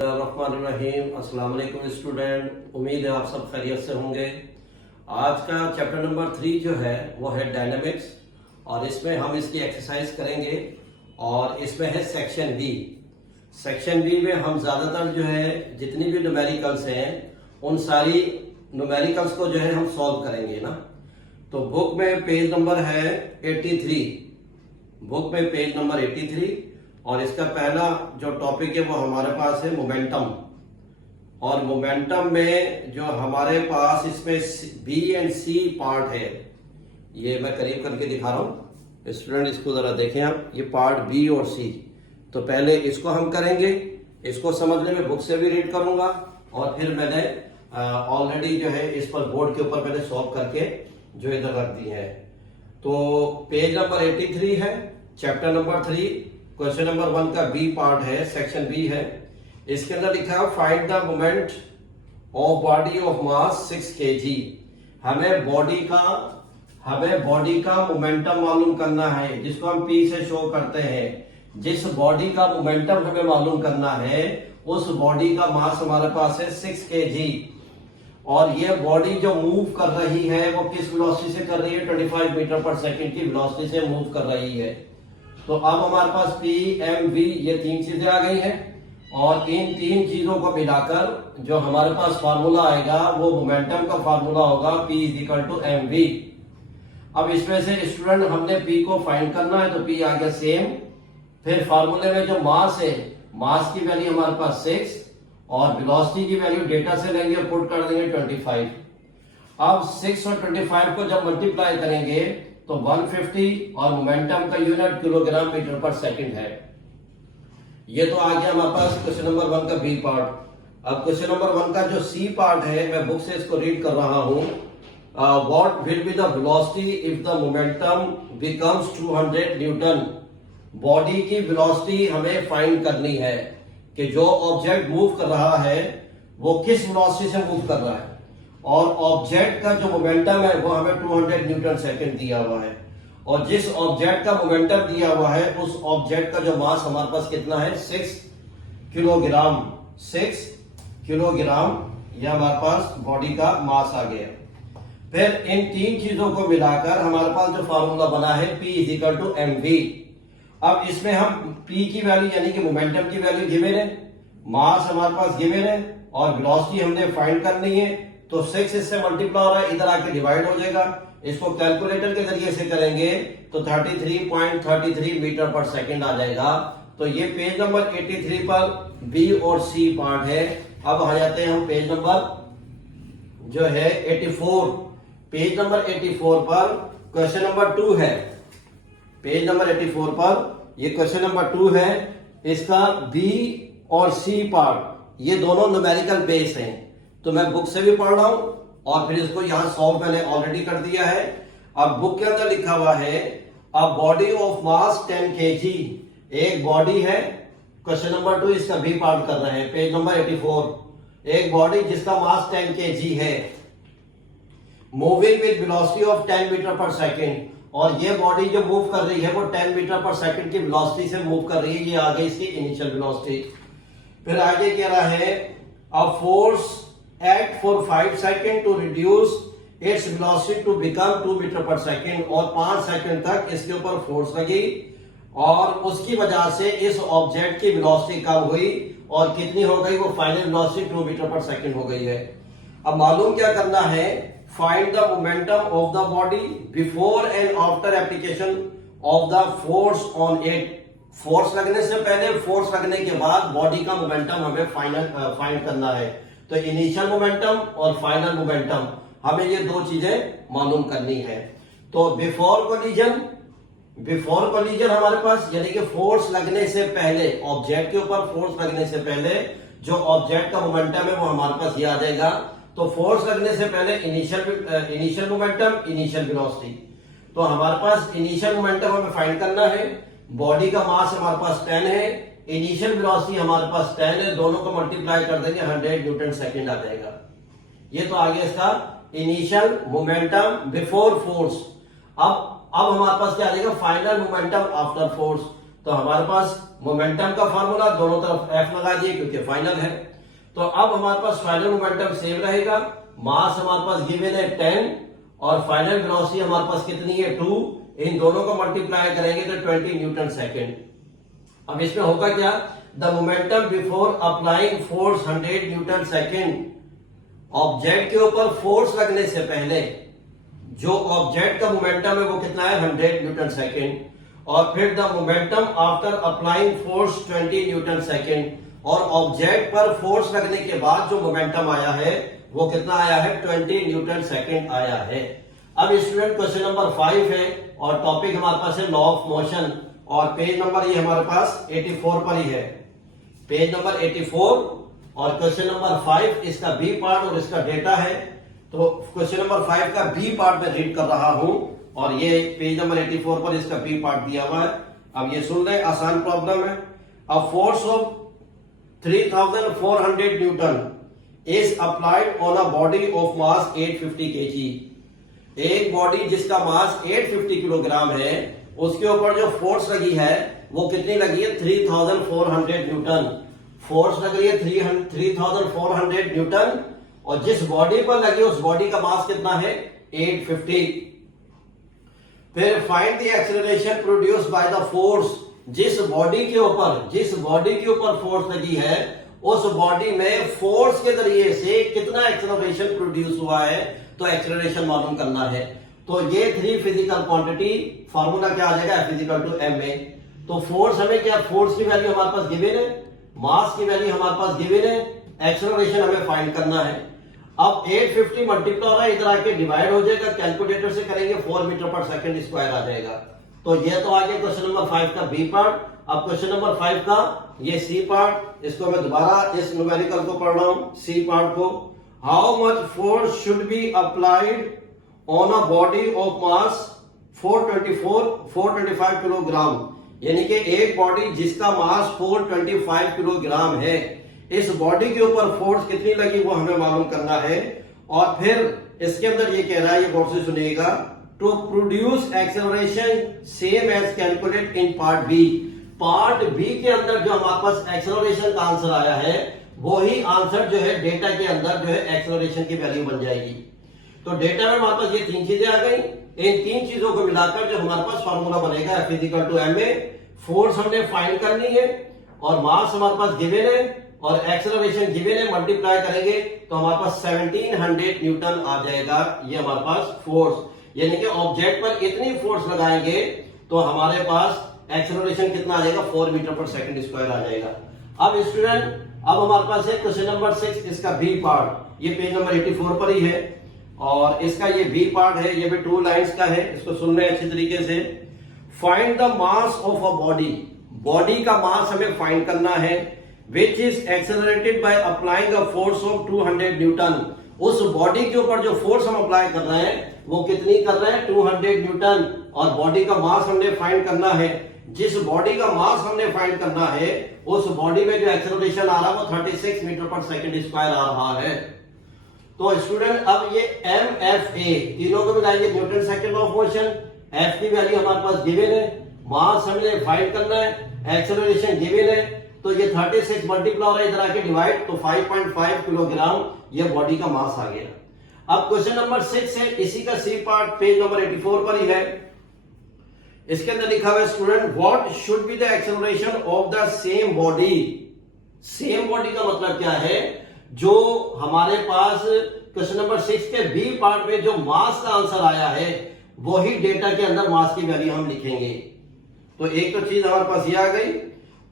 रहीम अस्सलाम वालेकुम स्टूडेंट, उम्मीद है आप सब खैरियत से होंगे। आज का चैप्टर नंबर 3 जो है वो है डायनामिक्स और इसमें हम इसकी एक्सरसाइज करेंगे और इसमें है सेक्शन बी। सेक्शन बी में हम ज़्यादातर जो है जितनी भी न्यूमेरिकल्स हैं उन सारी न्यूमेरिकल्स को जो है हम सॉल्व करेंगे ना। तो बुक में पेज नंबर है 83, बुक में पेज नंबर 83 और इसका पहला जो टॉपिक है वो हमारे पास है मोमेंटम। और मोमेंटम में जो हमारे पास इसमें बी एंड सी पार्ट है, ये मैं करीब करके दिखा रहा हूं स्टूडेंट, इसको जरा देखें आप। ये पार्ट बी और सी, तो पहले इसको हम करेंगे। इसको समझने में बुक से भी रीड करूंगा और फिर मैंने ऑलरेडी जो है इस पर बोर्ड के ऊपर मैंने सॉल्व करके जो इधर रख दी है। तो पेज नंबर 83 है, चैप्टर नंबर 3, क्वेश्चन नंबर 1 का बी पार्ट है, सेक्शन बी है। इसके अंदर लिखा है find the moment of body of mass 6 kg। हमें बॉडी का मोमेंटम मालूम करना है, जिसको हम पी से शो करते हैं। जिस बॉडी का मोमेंटम हमें मालूम करना है उस बॉडी का मास हमारे पास है 6 kg। और ये बॉडी जो मूव कर रही है वो किस वेलोसिटी से कर रही है? 25 मीटर पर सेकंड की वेलोसिटी से मूव कर रही है। तो अब हमारे पास P, M, V ये 3 चीजें आ गई हैं और इन 3 चीजों को मिलाकर जो हमारे पास फार्मूला आएगा वो मोमेंटम का फार्मूला होगा P = mv। अब इसमें से स्टूडेंट हमने P को फाइंड करना है, तो P आ गया सेम। फिर फार्मूले में जो मास है, मास की वैल्यू हमारे पास 6 और वेलोसिटी की वैल्यू डेटा से लेंगे, पुट कर देंगे 25। अब 6 और 25 को जब मल्टीप्लाई करेंगे तो 150 और मोमेंटम का unit kilogram metre per second है। ये तो आ गया हमारे पास क्वेश्चन नंबर 1 का बी पार्ट। अब क्वेश्चन नंबर 1 का जो सी पार्ट है, मैं बुक से इसको रीड कर रहा हूं। What will be the velocity if the momentum becomes 200 Newton. Body की वेलोसिटी हमें फाइंड करनी है कि जो ऑब्जेक्ट मूव कर रहा है वो किस वेलोसिटी से मूव कर रहा है और ऑब्जेक्ट का जो मोमेंटम है वो हमें 200 न्यूटन सेकंड दिया हुआ है। और जिस ऑब्जेक्ट का मोमेंटम दिया हुआ है उस ऑब्जेक्ट का जो मास हमारे पास कितना है? 6 किलोग्राम। 6 किलोग्राम ये हमारे पास बॉडी का मास आ गया। फिर इन 3 चीजों को मिलाकर हमारे पास जो फार्मूला बना है P = mv। अब इसमें हम P की वैल्यू यानी कि मोमेंटम की वैल्यू गिवन है, मास हमारे पास गिवन है और वेलोसिटी हमने फाइंड करनी है। तो 6 इससे मल्टीप्लाई हो रहा है, इधर आके डिवाइड हो जाएगा। इसको कैलकुलेटर के जरिए से करेंगे तो 33.33 मीटर पर सेकंड आ जाएगा। तो ये पेज नंबर 83 पर बी और सी पार्ट है। अब आ जाते हैं हम पेज नंबर जो है 84। पेज नंबर 84 पर क्वेश्चन नंबर 2 है। पेज नंबर 84 पर ये क्वेश्चन नंबर 2 है। इसका बी और सी पार्ट ये दोनों न्यूमेरिकल बेस हैं। तो मैं बुक से भी पढ़ रहा हूं और फिर इसको यहां सॉल्व मैंने ऑलरेडी कर दिया है। अब बुक के अंदर लिखा हुआ है a body of mass 10 kg। एक बॉडी है, क्वेश्चन नंबर 2 इसका बी पार्ट कर रहे हैं, पेज नंबर 84। एक बॉडी जिसका मास 10 kg है, moving with velocity of 10 metre per second. और ये बॉडी जो मूव कर रही है वो 10 मीटर पर सेकंड की वेलोसिटी से मूव कर रही है। ये आ गई इसकी इनिशियल वेलोसिटी। फिर आगे कह रहा है a force act for 5 seconds to reduce its velocity to become 2 metre per second. और 5 सेकंड तक इसके ऊपर फोर्स लगी और उसकी वजह से इस ऑब्जेक्ट की वेलोसिटी कम हुई और कितनी हो गई? वो final velocity 2 metre per second हो गई है। अब मालूम क्या करना है? Find the momentum of the body before and after application of the force on it. Force लगने से पहले, फोर्स लगने के बाद बॉडी का मोमेंटम हमें फाइंड करना है। तो इनिशियल मोमेंटम और फाइनल मोमेंटम हमें ये 2 चीजें मालूम करनी है। तो बिफोर कोलिजन हमारे पास यानी कि फोर्स लगने से पहले, ऑब्जेक्ट के ऊपर फोर्स लगने से पहले जो ऑब्जेक्ट का मोमेंटम है वो हमारे पास ये आ जाएगा। तो फोर्स लगने से पहले इनिशियल मोमेंटम, इनिशियल वेलोसिटी। तो हमारे पास इनिशियल मोमेंटम हमें फाइंड करना है। बॉडी का मास हमारे पास 10 है, इनिशियल वेलोसिटी हमारे पास 10 है, दोनों को मल्टीप्लाई कर देंगे 100 न्यूटन सेकंड आ जाएगा। ये तो आगे इसका इनिशियल मोमेंटम बिफोर फोर्स। अब हमारे पास क्या आ जाएगा? Final momentum after force. तो हमारे पास मोमेंटम का फार्मूला दोनों तरफ एफ लगा दिए क्योंकि फाइनल है। तो अब हमारे पास फाइनल मोमेंटम सेम रहेगा, मास हमारे पास गिवन है 10 और फाइनल वेलोसिटी हमारे पास कितनी है 2, इन दोनों को मल्टीप्लाई करेंगे तो 20 न्यूटन सेकेंड। अब इसमें होगा क्या, the momentum before applying force 100 Newton second, object के ऊपर फोर्स लगने से पहले जो ऑब्जेक्ट का मोमेंटम है वो कितना है 100 न्यूटन सेकेंड, और फिर the momentum after applying force 20 Newton second, और ऑब्जेक्ट पर फोर्स लगने के बाद जो मोमेंटम आया है वो कितना आया है 20 न्यूटन सेकेंड आया है। अब स्टूडेंट क्वेश्चन नंबर 5 है और टॉपिक हमारे पास है लॉ ऑफ मोशन, और पेज नंबर ये हमारे पास 84 पर ही है, पेज नंबर 84 और क्वेश्चन नंबर 5 इसका बी पार्ट और इसका डेटा है। तो क्वेश्चन नंबर 5 का बी पार्ट में रीड कर रहा हूं और ये पेज नंबर 84 पर इसका बी पार्ट दिया हुआ है। अब ये सुन रहे, आसान प्रॉब्लम है। A force of 3400 Newton is applied on a body of mass 850 kg। एक बॉडी जिसका मास 850 किलोग्राम है उसके ऊपर जो फोर्स लगी है वो कितनी लगी है 3400 न्यूटन। फोर्स लग रही है 3400 न्यूटन और जिस बॉडी पर लगी उस बॉडी का मास कितना है 850। फिर find the acceleration produce by the force, जिस बॉडी के ऊपर फोर्स लगी है उस बॉडी में फोर्स के जरिए से कितना एक्सेलरेशन प्रोड्यूस हुआ है, तो एक्सेलरेशन मालूम करना है। तो ये 3 फिजिकल क्वांटिटी, फार्मूला क्या आ जाएगा F equal to M A. तो फोर्स हमें क्या, फोर्स की वैल्यू हमारे पास गिवन है, मास की वैल्यू हमारे पास गिवन है, एक्सेलरेशन हमें फाइंड करना है। अब 850 मल्टीप्लाई हो रहा है, इधर आके डिवाइड हो जाएगा, कैलकुलेटर से करेंगे 4 मीटर पर सेकंड स्क्वायर आ जाएगा। तो ये तो आ गया क्वेश्चन नंबर 5 का बी पार्ट। अब क्वेश्चन नंबर 5 का ये सी पार्ट, इसको मैं दोबारा इस न्यूमेरिकल को पढ़ रहा हूं, सी पार्ट को। How much force should be applied on a body of mass 425 kilogram, यानी कि एक बॉडी जिसका मास 425 किलोग्राम है, इस बॉडी के ऊपर फोर्स कितनी लगी वो हमें मालूम करना है। और फिर इसके अंदर ये कह रहा है, ये गौर से सुनिएगा, to produce acceleration same as calculate in part B. Part B के अंदर जो हमारे पास एक्सेलरेशन का आंसर आया है वही आंसर जो है डेटा के अंदर जो है एक्सेलरेशन की वैल्यू बन जाएगी। तो डेटा में हमारे पास ये 3 चीजें आ गई, इन 3 चीजों को मिलाकर जो हमारे पास फॉर्मूला बनेगा F equal to M A. Force हमने फाइंड करनी है और मास हमारे पास गिवन है और एक्सेलरेशन गिवन है, मल्टीप्लाई करेंगे तो हमारे पास 1700 न्यूटन आ जाएगा। ये हमारे पास फोर्स, यानी कि ऑब्जेक्ट पर इतनी फोर्स लगाएंगे तो हमारे पास एक्सेलरेशन कितना आ जाएगा 4 मीटर पर सेकंड स्क्वायर आ जाएगा। अब स्टूडेंट, अब हमारे पास है क्वेश्चन नंबर 6, इसका बी पार्ट, ये पेज नंबर 84 पर ही है और इसका ये बी पार्ट है, ये भी 2 लाइंस का है, इसको सुन रहे हैं अच्छी तरीके से। Find the mass of a body, body का मास हमें फाइंड करना है, which is accelerated by applying a force of 200 Newton. उस बॉडी के ऊपर जो फोर्स हम अप्लाई कर रहे हैं वो कितनी कर रहे हैं 200 न्यूटन, और बॉडी का मास हमने फाइंड करना है। जिस बॉडी का मास हमने फाइंड करना है उस बॉडी में जो एक्सेलरेशन आ रहा है वो 36 मीटर पर सेकंड स्क्वायर आ रहा है। तो स्टूडेंट, अब ये एम एफ ए तीनों को मिलाएंगे, Newton second of motion. F की वैल्यू हमारे पास गिवन है, मास हमने फाइंड करना है, एक्सेलरेशन गिवन है, तो ये 36 मल्टीप्लाई हो रहा है, इधर आके डिवाइड, तो 5.5 किलोग्राम ये बॉडी का मास आ गया। अब क्वेश्चन नंबर 6 है, इसी का सी पार्ट पेज नंबर 84 पर ही है। इसके अंदर लिखा हुआ है student, what should be the acceleration of the same body. Same body का मतलब क्या है, जो हमारे पास क्वेश्चन नंबर 6 के बी पार्ट में जो मास का आंसर आया है वही डेटा के अंदर मास की वैल्यू हम लिखेंगे। तो एक तो चीज हमारे पास ये आ गई,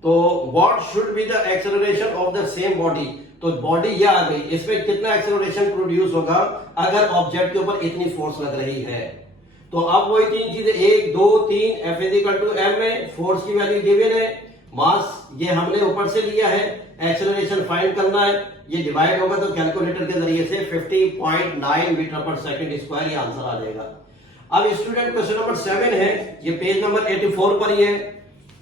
तो what should be the acceleration of the same body, तो बॉडी ये आ गई, इसमें कितना एक्सेलरेशन प्रोड्यूस होगा अगर ऑब्जेक्ट के ऊपर इतनी फोर्स लग रही है। तो अब वही 3 चीजें 1 2 3, F इक्वल टू एम में फोर्स की वैल्यू गिवन है, मास ये हमने ऊपर से लिया है, एक्सेलरेशन फाइंड करना है, ये डिवाइड होगा तो कैलकुलेटर के जरिए से 50.9 मीटर पर सेकंड स्क्वायर ये आंसर आ जाएगा। अब स्टूडेंट क्वेश्चन नंबर 7 है, ये पेज नंबर 84 पर ही है,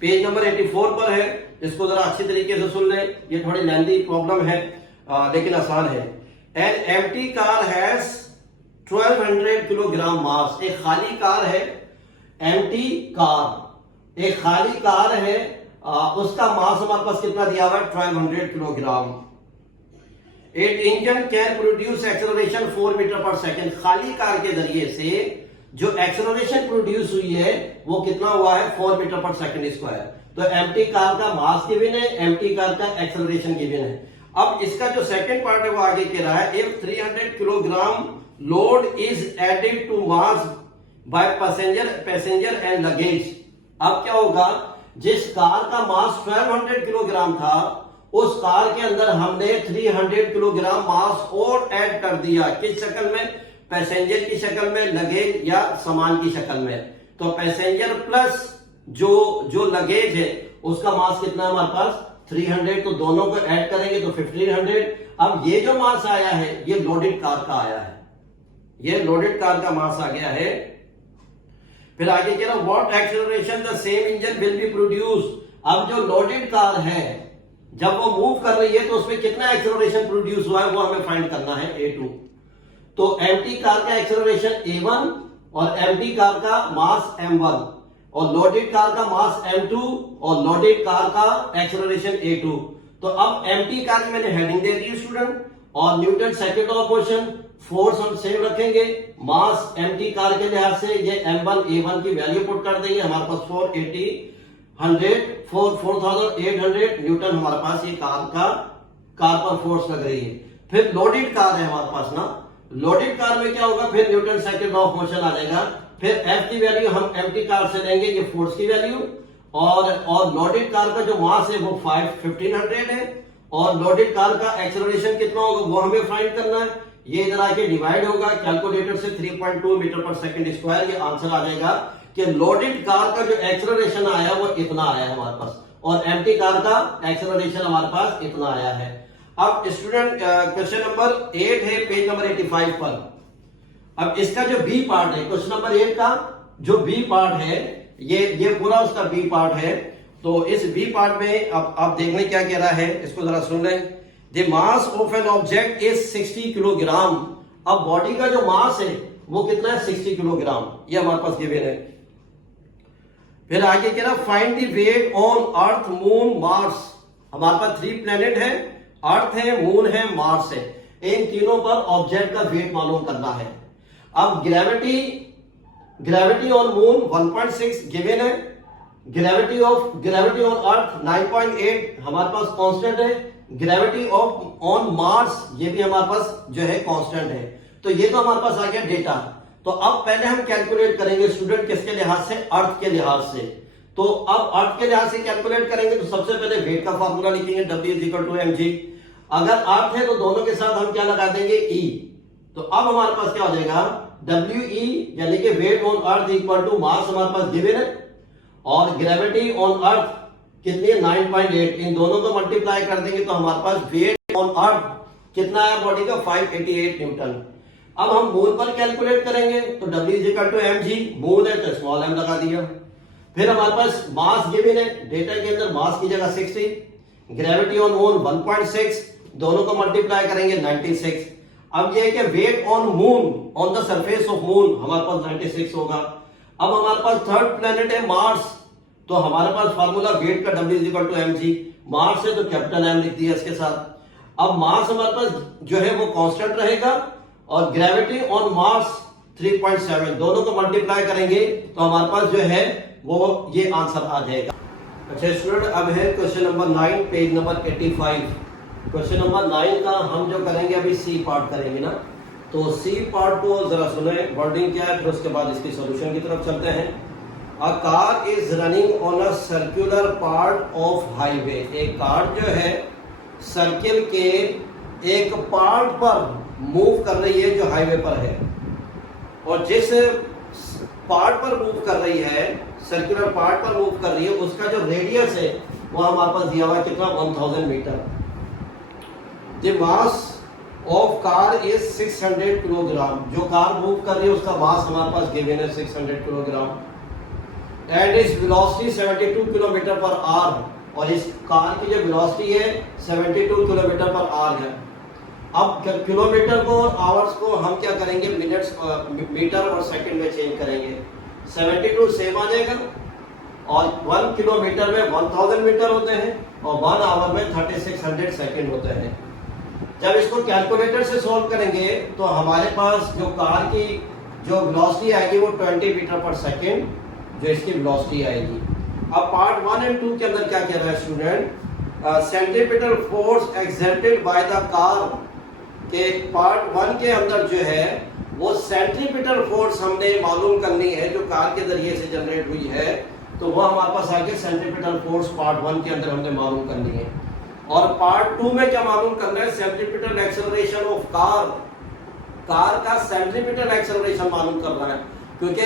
पेज नंबर 84 पर है, इसको जरा अच्छी तरीके से सुन लें, ये थोड़ी लेंथी प्रॉब्लम है लेकिन आसान है। An empty car has 1200 kilogram mass, एक खाली कार है, एम्प्टी कार एक खाली कार है, उसका मास हमारे पास कितना दिया हुआ है 1200 किलोग्राम। एक engine can produce acceleration 4 metre per second. खाली कार के जरिए से जो एक्सेलरेशन प्रोड्यूस हुई है वो कितना हुआ है 4 मीटर पर सेकेंड स्क्वायर। तो एम्प्टी कार का मास गिवन है, एम्प्टी कार का एक्सेलरेशन गिवन है। अब इसका जो सेकंड पार्ट है वो आगे कह रहा है if 300 kilogram load is added to mass by passenger and luggage. अब क्या होगा, जिस कार का मास 1200 किलोग्राम था उस कार के अंदर हमने 300 किलोग्राम मास और ऐड कर दिया। किस शक्ल में, पैसेंजर की शक्ल में, लगेज या सामान की शक्ल में। तो पैसेंजर प्लस जो लगेज है उसका मास कितना है हमारे पास 300, तो दोनों को ऐड करेंगे तो 1500। अब ये जो मास आया है ये लोडेड कार का आया है, ये लोडेड कार का मास आ गया है। फिर आगे कह रहा what acceleration the same engine will be produce. अब जो लोडेड कार है जब वो मूव कर रही है तो उसमें कितना एक्सेलरेशन प्रोड्यूस हुआ है वो हमें फाइंड करना है A2। तो एम्प्टी कार का एक्सेलरेशन A1 और एम्प्टी कार का मास M1 और लोडेड कार का मास M2 और लोडेड कार का एक्सेलरेशन A2। तो अब एम्प्टी कार की मैंने हेडिंग दे दी स्टूडेंट, और Newton second of motion, force हम सेम रखेंगे, मास एम्प्टी कार के लिहाज से ये M1 A1 की वैल्यू पुट कर देंगे। हमारे पास 4800 न्यूटन हमारे पास ये कार पर फोर्स लग रही है। फिर लोडेड कार है हमारे पास ना, लोडेड कार में क्या होगा, फिर न्यूटन सेकंड ऑफ मोशन आ जाएगा। फिर F की वैल्यू हम एम्प्टी कार से लेंगे, ये फोर्स की वैल्यू, और लोडेड कार का जो मास है वो 1500 है, और लोडेड कार का एक्सेलरेशन कितना होगा वो हमें फाइंड करना है। ये इधर आके डिवाइड होगा कैलकुलेटर से 3.2 मीटर पर सेकंड स्क्वायर। ये आंसर आ जाएगा कि लोडेड कार का जो एक्सेलरेशन आया वो इतना आया है हमारे पास, और एम्प्टी कार का एक्सेलरेशन हमारे पास इतना आया है। अब स्टूडेंट क्वेश्चन नंबर 8 है पेज नंबर 85 पर। अब इसका जो बी पार्ट है क्वेश्चन नंबर 8 का जो बी पार्ट है ये पूरा उसका बी पार्ट है। तो इस बी पार्ट में अब आप देखने क्या कह रहा है, इसको जरा सुन लें। The mass of an object is 60 kilogram. अब बॉडी का जो मास है वो कितना है 60 किलोग्राम, ये हमारे पास गिवन है। फिर आगे कह रहा find the weight on earth moon Mars. हमारे पास 3 प्लेनेट है, अर्थ है, मून है, मार्स है। इन तीनों पर ऑब्जेक्ट का वेट मालूम करना है। अब ग्रेविटी ऑन मून 1.6 गिवन है, ग्रेविटी ऑन अर्थ 9.8 हमारे पास कांस्टेंट है, ग्रेविटी ऑन मार्स ये भी हमारे पास जो है कांस्टेंट है। तो ये तो हमारे पास आ गया डेटा। तो अब पहले हम कैलकुलेट करेंगे स्टूडेंट किसके लिहाज से, अर्थ के लिहाज से। तो अब अर्थ के लिहाज से कैलकुलेट करेंगे तो सबसे पहले वेट का फॉर्मूला लिखेंगे W=mg। अगर अर्थ है तो दोनों के साथ हम क्या लगा देंगे E। तो अब हमारे पास क्या हो जाएगा WE यानी कि weight on earth equal to mass हमारे पास गिवन है, और ग्रेविटी ऑन अर्थ कितनी है 9.8। इन दोनों को मल्टीप्लाई कर देंगे तो हमारे पास वेट ऑन अर्थ कितना है बॉडी का 588 न्यूटन। अब हम मून पर कैलकुलेट करेंगे तो W=mg, मून है तो स्मॉल m लगा दिया। फिर हमारे पास मास गिवन है, डेटा के अंदर मास की जगह 60, ग्रेविटी ऑन मून 1.6, दोनों को मल्टीप्लाई करेंगे 96। अब ये है कि weight on moon on the surface of moon हमारे पास 96 होगा। अब हमारे पास थर्ड प्लेनेट है मार्स, तो हमारे पास फार्मूला वेट का W=mg, मार्स है तो कैपिटल M लिख दिया इसके साथ। अब मास हमारे पास जो है वो कांस्टेंट रहेगा, और ग्रेविटी ऑन मार्स 3.7, दोनों को मल्टीप्लाई करेंगे तो हमारे पास जो है वो ये आंसर आ जाएगा। अच्छा स्टूडेंट अब है question number 9 page number 85। Question number 9 का हम जो करेंगे अभी सी पार्ट करेंगे ना, तो सी पार्ट को जरा सुने वर्डिंग क्या है, फिर उसके बाद इसकी सॉल्यूशन की तरफ चलते हैं। A car is running on a circular part of highway. एक कार जो है सर्किल के एक पार्ट पर मूव कर रही है जो हाईवे पर है, और जिस पार्ट पर मूव कर रही है, सर्कुलर पार्ट पर मूव कर रही है, उसका जो रेडियस है वो हमारे पास दिया हुआ है कितना 1000 metre. The mass of car is 600 kilogram. जो कार मूव कर रही है उसका मास हमारे पास गिवन है 600 kilogram, and is velocity 72 kilometre per hour, और इस कार की जो वेलोसिटी है 72 किलोमीटर पर आवर है। अब किलोमीटर को और आवर्स को हम क्या करेंगे मिनट्स मीटर और सेकंड में चेंज करेंगे। 72 सेम आ जाएगा और 1 किलोमीटर में 1000 मीटर होते हैं और 1 आवर में 3600 सेकेंड होते हैं। जब इसको कैलकुलेटर से सॉल्व करेंगे तो हमारे पास जो कार की जो वेलोसिटी आएगी वो 20 मीटर पर सेकेंड जो इसकी वेलोसिटी आएगी। अब पार्ट 1 एंड 2 के अंदर क्या कह रहा है student, centripetal force exerted by the car के पार्ट 1 के अंदर जो है वो सेंट्रीपिटल फोर्स हमने मालूम करनी है जो कार के जरिए से जनरेट हुई है, तो वो हमारे पास आगे सेंट्रीपिटल फोर्स पार्ट 1 के अंदर हमने मालूम करनी है। और पार्ट 2 में क्या मालूम करना है, centripetal acceleration of car, car का सेंट्रीपिटल एक्सेलरेशन मालूम करना है, क्योंकि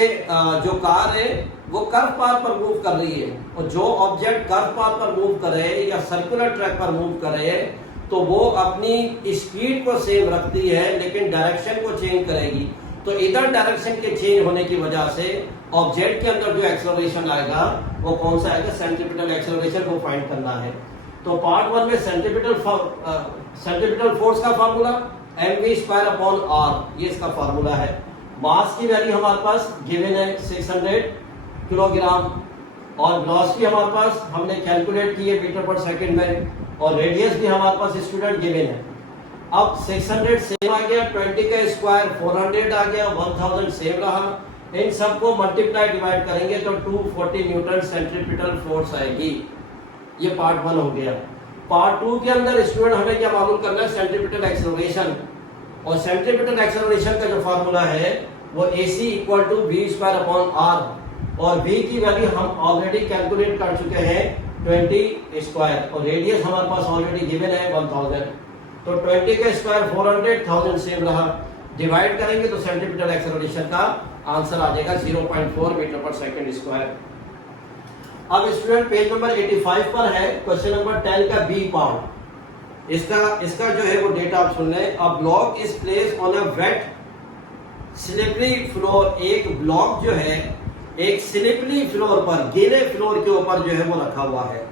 जो कार है वो कर्व पाथ पर मूव कर रही है और जो ऑब्जेक्ट कर्व पाथ पर मूव करे या सर्कुलर ट्रैक पर मूव करे तो वो अपनी स्पीड को सेम रखती है लेकिन डायरेक्शन को चेंज करेगी। तो इधर डायरेक्शन के चेंज होने की वजह से ऑब्जेक्ट के अंदर जो एक्सेलरेशन आएगा वो कौन सा आएगा, सेंट्रीपिटल एक्सेलरेशन को फाइंड करना है। तो पार्ट 1 में सेंट्रीपिटल फोर्स का फार्मूला mv²/r, ये इसका फार्मूला है। मास की वैल्यू हमारे पास गिवन है 600 किलोग्राम और वेलोसिटी हमारे पास हमने कैलकुलेट की है मीटर पर सेकंड में और रेडियस भी हमारे पास स्टूडेंट गिवन है। अब 600 सेम आ गया, 20 का स्क्वायर 400 आ गया, 1000 सेम रहा, इन सबको मल्टीप्लाई डिवाइड करेंगे तो 240 न्यूटन सेंट्रीपिटल फोर्स आएगी। ये पार्ट 1 हो गया। पार्ट 2 के अंदर स्टूडेंट हमें क्या मालूम करना है, सेंट्रीपिटल एक्सेलरेशन, और सेंट्रीपिटल एक्सेलरेशन का जो फार्मूला है वो AC = v²/r और v की वैल्यू हम ऑलरेडी कैलकुलेट कर चुके हैं 20 स्क्वायर और रेडियस हमारे पास ऑलरेडी गिवन है 1000, तो 20 का स्क्वायर 400, 1000 सेम रहा, डिवाइड करेंगे तो सेंट्रीपिटल एक्सेलरेशन का आंसर आ जाएगा 0.4 मीटर पर सेकंड स्क्वायर। अब स्टूडेंट पेज नंबर 85 पर है क्वेश्चन नंबर 10 का बी पार्ट। इसका जो है वो डेटा आप सुन लें। A block is place on a wet slippery floor, एक ब्लॉक जो है एक स्लिपरी फ्लोर पर, गीले फ्लोर के ऊपर जो है वो रखा हुआ है।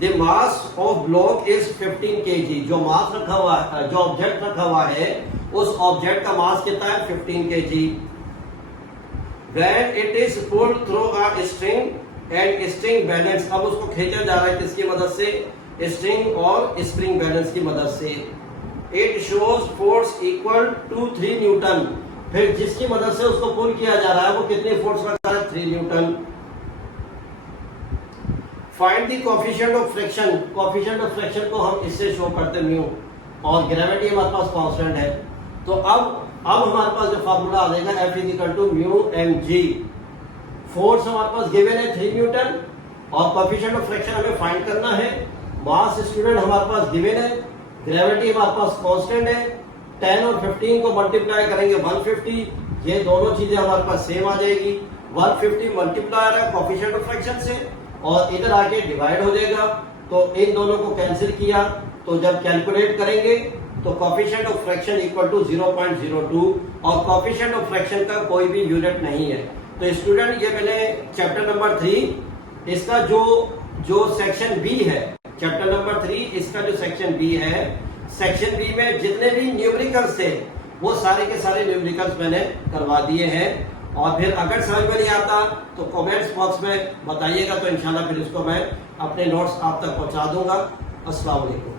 The mass of block is 15 kg, जो मास रखा हुआ है, जो ऑब्जेक्ट रखा हुआ है उस ऑब्जेक्ट का मास कितना है 15 kg। When it is pulled through a string and string balance, अब उसको खींचा जा रहा है किसकी मदद से, स्ट्रिंग और स्प्रिंग बैलेंस की मदद से। It shows force equal to 3 newton, फिर जिसकी मदद से उसको पुल किया जा रहा है वो कितनी फोर्स रखता है 3 Newton. Find the coefficient of friction, coefficient of friction को हम इससे शो करते म्यू, और ग्रेविटी हमारे पास कांस्टेंट है। तो अब हमारे पास जो फार्मूला आ जाएगा F = μmg। फोर्स हमारे पास गिवन है 3 न्यूटन और कोएफिशिएंट ऑफ फ्रिक्शन हमें फाइंड करना है। मास स्टूडेंट हमारे पास गिवन है, ग्रेविटी हमारे पास कांस्टेंट है, 10 और 15 को मल्टीप्लाई करेंगे 150, ये दोनों चीजें हमारे पास सेम आ जाएगी। 150 मल्टीप्लाई है कोएफिशिएंट ऑफ फ्रिक्शन से और इधर आके डिवाइड हो जाएगा, तो इन दोनों को कैंसिल किया तो जब कैलकुलेट करेंगे तो coefficient of fraction equal to 0.02 और कोएफिशिएंट ऑफ फ्रैक्शन का कोई भी यूनिट नहीं है। तो स्टूडेंट ये मैंने चैप्टर नंबर 3 इसका जो सेक्शन बी है, चैप्टर नंबर 3 इसका जो सेक्शन बी है, सेक्शन बी में जितने भी न्यूमेरिकल्स थे वो सारे के सारे न्यूमेरिकल्स मैंने करवा दिए हैं। और फिर अगर समझ में नहीं आता तो कमेंट्स बॉक्स में बताइएगा, तो इंशाल्लाह फिर इसको मैं अपने नोट्स आप तक पहुंचा दूंगा। अस्सलाम वालेकुम।